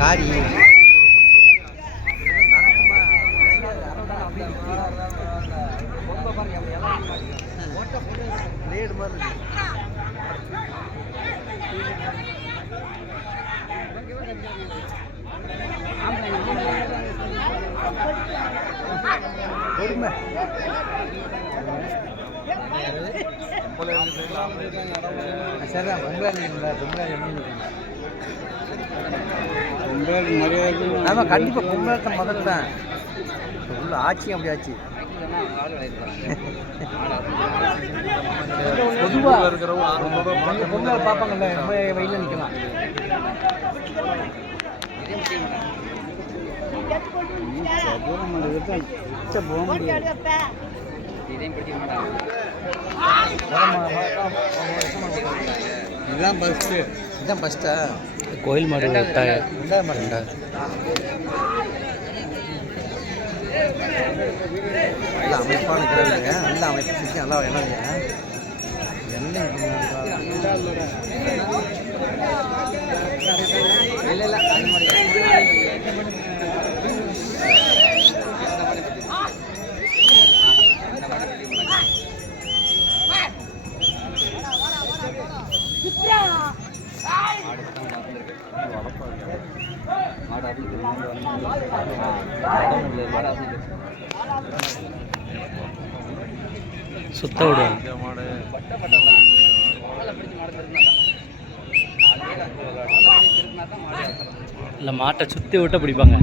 காரி சரிதான். ஆமாம், கண்டிப்பாக பொங்கலத்தை முதல்ல தான் உள்ள ஆட்சி அப்படி ஆச்சு. பொதுவாக இருக்கிறவங்க பொங்கல் பார்ப்பாங்கல்ல, வெயில நிற்கலாம். இதுதான் ஃபஸ்ட்டு. இதுதான் ஃபஸ்ட்டா கோயில் மாடு. ரெண்டாவது மாடு. நல்லா அமைப்பாக இருக்கிறாங்க. நல்லா அமைப்பு சுற்றி நல்லா என்னங்க சுத்த விடுவாங்க. இல்லை, மாட்டை சுற்றி விட்ட பிடிப்பாங்க.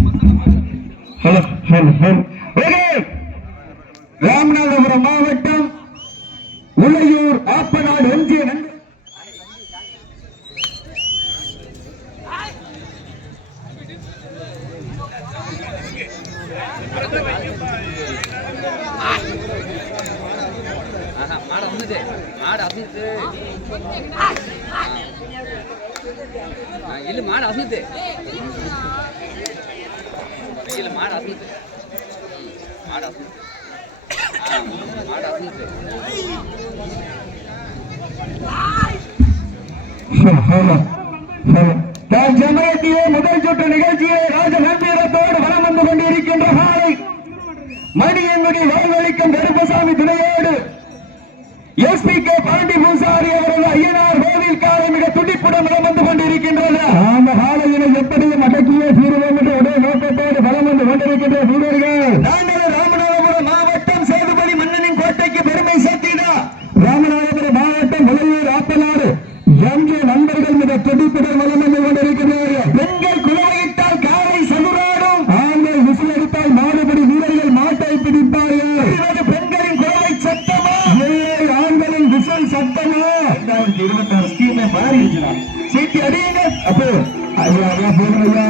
ராமநாதபுரம் மாவட்டம் உளையூர் ஆப்பநாடு ஒன்றிய இல்ல மாடு அசைத்து இல்ல மாடு அசைத்து மாடு அசைத்து மாடு அசைத்து ஜமயத்திலே முதல் சுற்று நிகழ்ச்சியை ராஜ கம்பீரத்தோடு வலம் வந்து கொண்டிருக்கின்ற காலை மணியங்குடி வாழ்வழிக்கும் கருப்பசாமி துணையோடு எஸ்பிகே பாண்டி பூசாரி அவரது ஐயனார் கோவில் காலை மிக துடிப்புடன் வலம் வந்து கொண்டிருக்கின்றது. அந்த காலையினை எப்படியும் அடக்கியே தீர்வோம் என்ற ஒரே நோக்கத்தோடு வலம் வந்து கொண்டிருக்கின்ற வீரர்கள் நாங்கள் ராமநாதபுரம் மாவட்டம் சேதுபதி மன்னனின் கோட்டைக்கு பெருமை சேர்த்திட ராமநாதபுரம் மாவட்டம் உளையூர் ஆப்பநாடு என்ற நண்பர்கள் மிக துடிப்புடன் வலம் வந்து கொண்டிருக்கிறார்கள். பெண்கள் குலவையிட்டால் காலை சதுராடும், ஆண்கள் விசில் அடித்தால் மாடுபடி வீரர்கள் மாட்டை பிடிப்பார்கள். பெண்களின் குலவை சத்தமா ஆண்களின் விசில் சத்தமா? 2026 ஸ்கீமை மாறி இருக்கிறார். சீட்டி அடியுங்க. அப்போ ஐயா ஐயா போடுற ஐயா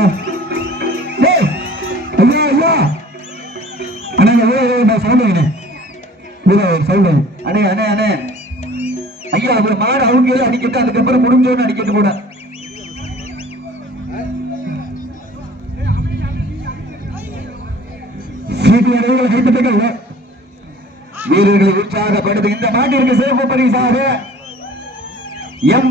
ஐயா ஐயா அண்ணா சவுண்ட் சவுண்ட் அண்ணே அண்ணே அண்ணே ஐயா அவர் மாடு அவங்க அடிக்கட்டு, அதுக்கப்புறம் முடிஞ்சோன்னு அடிக்கட்டு கூட. சீட்டி அடைகளை கைப்பற்றுகள் வீரர்களை உற்சாகப்படுத்து. இந்த மாட்டிற்கு சிறப்பு பரிசாக எம்